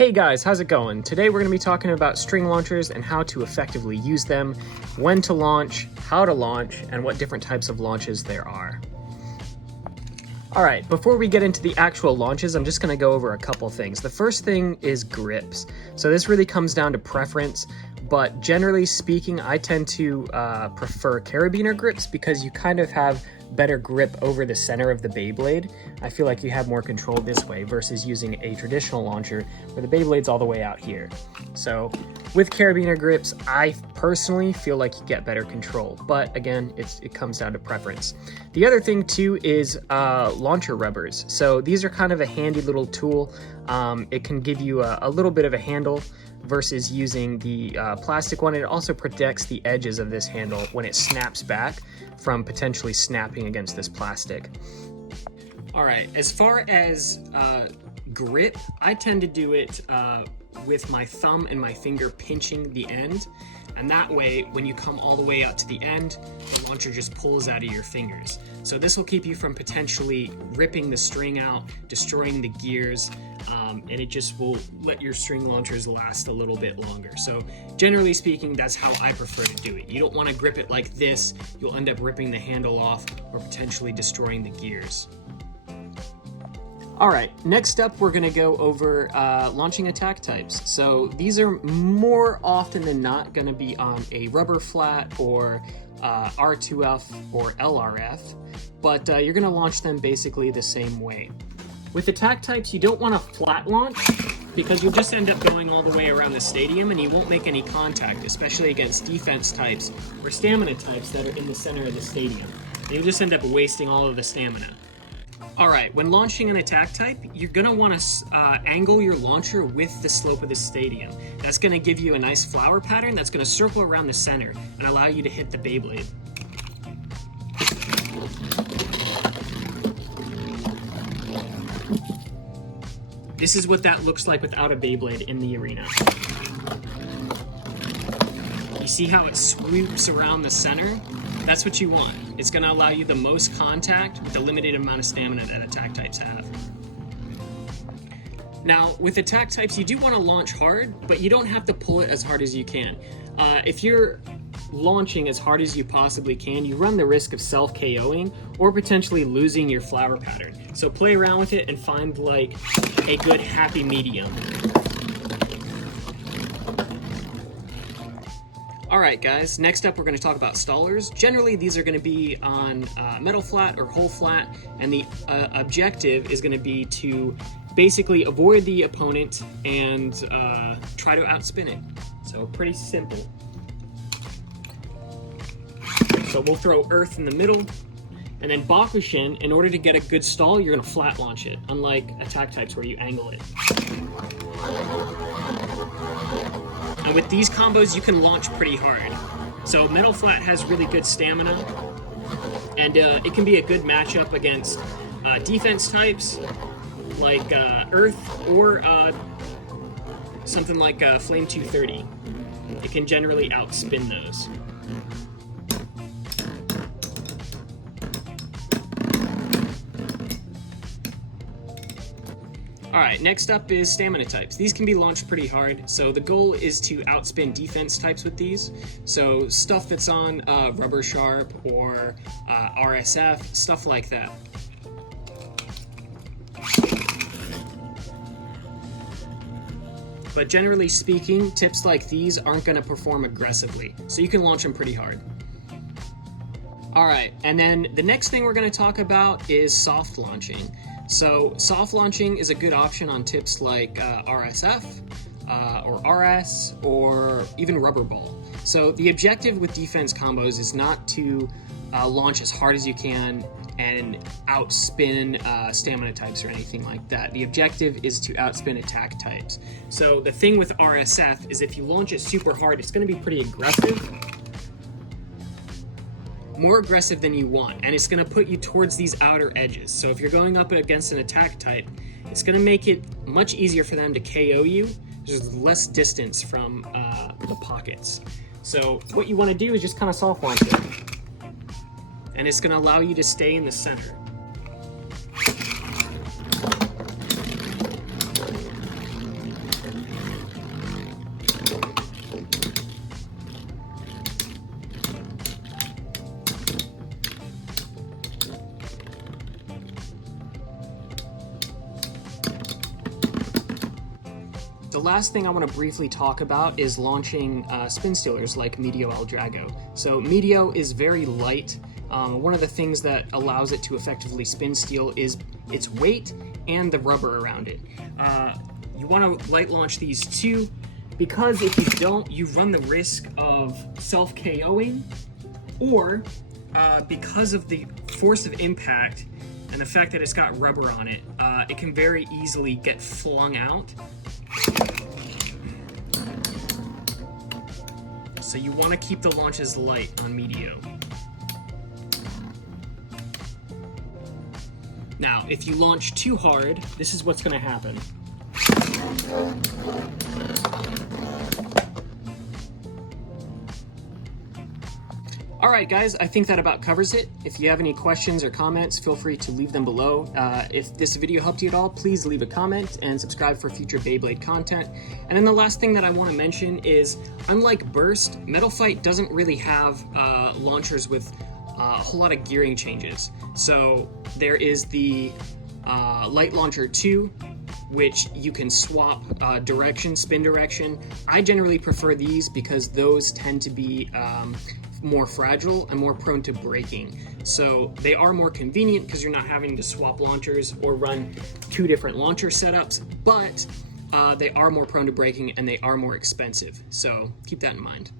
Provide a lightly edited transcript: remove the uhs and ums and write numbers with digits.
Hey guys, how's it going? Today we're going to be talking about string launchers and how to effectively use them, when to launch, how to launch, and what different types of launches there are. Alright, before we get into the actual launches, I'm just going to go over a couple things. The first thing is grips. So this really comes down to preference, but generally speaking, I tend to prefer carabiner grips because you kind of have better grip over the center of the Beyblade. I feel like you have more control this way versus using a traditional launcher where the Beyblade's all the way out here. So with carabiner grips, I personally feel like you get better control, but again, it comes down to preference. The other thing too is launcher rubbers. So these are kind of a handy little tool. It can give you a little bit of a handle versus using the plastic one. It also protects the edges of this handle when it snaps back from potentially snapping against this plastic. All right, as far as grip, I tend to do it with my thumb and my finger pinching the end, and that way when you come all the way out to the end, the launcher just pulls out of your fingers. So this will keep you from potentially ripping the string out, destroying the gears, and it just will let your string launchers last a little bit longer. So generally speaking, that's how I prefer to do it. You don't want to grip it like this. You'll end up ripping the handle off or potentially destroying the gears. All right, next up, we're gonna go over launching attack types. So these are more often than not gonna be on a rubber flat or R2F or LRF, but you're gonna launch them basically the same way. With attack types, you don't want a flat launch because you'll just end up going all the way around the stadium and you won't make any contact, especially against defense types or stamina types that are in the center of the stadium. And you'll just end up wasting all of the stamina. Alright, when launching an attack type, you're going to want to angle your launcher with the slope of the stadium. That's going to give you a nice flower pattern that's going to circle around the center and allow you to hit the Beyblade. This is what that looks like without a Beyblade in the arena. You see how it swoops around the center? That's what you want. It's going to allow you the most contact with the limited amount of stamina that attack types have. Now, with attack types, you do want to launch hard, but you don't have to pull it as hard as you can. If you're launching as hard as you possibly can, you run the risk of self-KOing or potentially losing your flower pattern. So play around with it and find like a good happy medium. Alright guys, next up we're going to talk about stallers. Generally these are going to be on metal flat or hole flat, and the objective is going to be to basically avoid the opponent and try to outspin it. So pretty simple. So we'll throw earth in the middle, and then Bakushin, in order to get a good stall, you're going to flat launch it, unlike attack types where you angle it. And with these combos, you can launch pretty hard. So metal flat has really good stamina, and it can be a good matchup against defense types like earth or something like flame 230. It can generally outspin those. Alright, next up is stamina types. These can be launched pretty hard, so the goal is to outspin defense types with these. So stuff that's on rubber sharp or RSF, stuff like that. But generally speaking, tips like these aren't going to perform aggressively, so you can launch them pretty hard. Alright, and then the next thing we're going to talk about is soft launching. So soft launching is a good option on tips like RSF or RS or even rubber ball. So the objective with defense combos is not to launch as hard as you can and outspin stamina types or anything like that. The objective is to outspin attack types. So the thing with RSF is if you launch it super hard, it's going to be pretty aggressive. More aggressive than you want, and it's going to put you towards these outer edges. So if you're going up against an attack type, it's going to make it much easier for them to KO you. There's less distance from the pockets. So what you want to do is just kind of soft launch it, and it's going to allow you to stay in the center. The last thing I want to briefly talk about is launching spin stealers like Medio El Drago. So Medio is very light. One of the things that allows it to effectively spin steal is its weight and the rubber around it. You want to light launch these too, because if you don't, you run the risk of self-KOing, or because of the force of impact and the fact that it's got rubber on it, it can very easily get flung out. So you want to keep the launches light on Medio. Now, if you launch too hard, this is what's going to happen. Alright guys, I think that about covers it. If you have any questions or comments, feel free to leave them below. If this video helped you at all, please leave a comment and subscribe for future Beyblade content. And then the last thing that I want to mention is, unlike Burst, Metal Fight doesn't really have launchers with a whole lot of gearing changes. So there is the Light Launcher 2, which you can swap direction, spin direction. I generally prefer these because those tend to be more fragile and more prone to breaking. So they are more convenient because you're not having to swap launchers or run two different launcher setups, but they are more prone to breaking and they are more expensive. So keep that in mind.